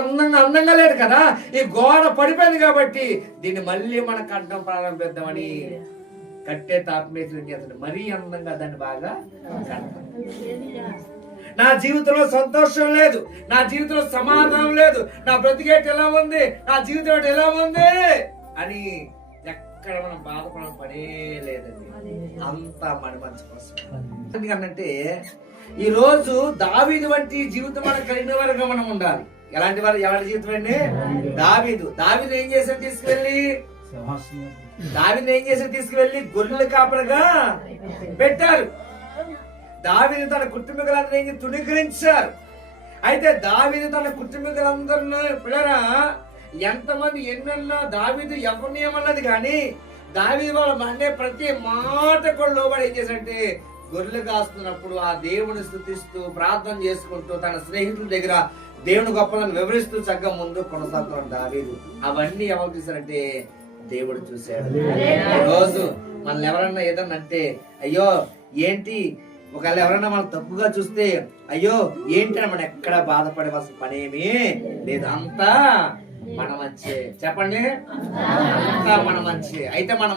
అందంగా లేదు కదా, ఈ గోడ పడిపోయింది కాబట్టి దీన్ని మళ్ళీ మనం కట్టడం ప్రారంభిద్దామని కట్టే తాపమేశ్వరం చేస్తాడు. మరీ అందంగా దాన్ని బాగా కడతాం. నా జీవితంలో సంతోషం లేదు, నా జీవితంలో సమాధానం లేదు, నా బ్రతికేట్ ఎలా ఉంది, నా జీవితం ఎలా ఉంది అని ఎక్కడ మనం బాధపడడం పనే లేదండి. అంతా మన మంచి కోసం. ఎందుకంటే ఈ రోజు దావీదు వంటి జీవితం మనకు కలిగిన వారుగా మనం ఉండాలి. ఎలాంటి జీవితం అండి? దావీదు ఏం చేశారు? తీసుకువెళ్ళి గొర్రెల కాపరిగా పెట్టారు. దావీదు తన కుటుంబీకులందరినీ తుణీకరించారు. అయితే దావీదు తన కుటుంబీకులందరినీ పిల్లరా ఎంతమంది ఎన్నన్నా దావీదు ఎవరిని ఏమన్నది కానీ దావీదు వాళ్ళ అనే ప్రతి మాట కూడా లోబడి ఏం చేశారంటే గొర్రెలు కాస్తున్నప్పుడు ఆ దేవుని స్తుతిస్తూ ప్రార్థన చేసుకుంటూ తన స్నేహితుల దగ్గర దేవుని గొప్పలను వివరిస్తూ చక్కగా ముందు కొనసాగుతున్నాడు దావీదు. అవన్నీ ఎవరు చూశారంటే దేవుడు చూశాడు. రోజు మనల్ని ఎవరన్నా ఏదన్నా అంటే అయ్యో ఏంటి, ఒకవేళ ఎవరైనా మనం తప్పుగా చూస్తే అయ్యో ఏంటి అని మనం ఎక్కడ బాధపడవలసిన పనేమీ లేదు. అంతా మన మంచి. చెప్పండి, అంతా మన మంచి. అయితే మనం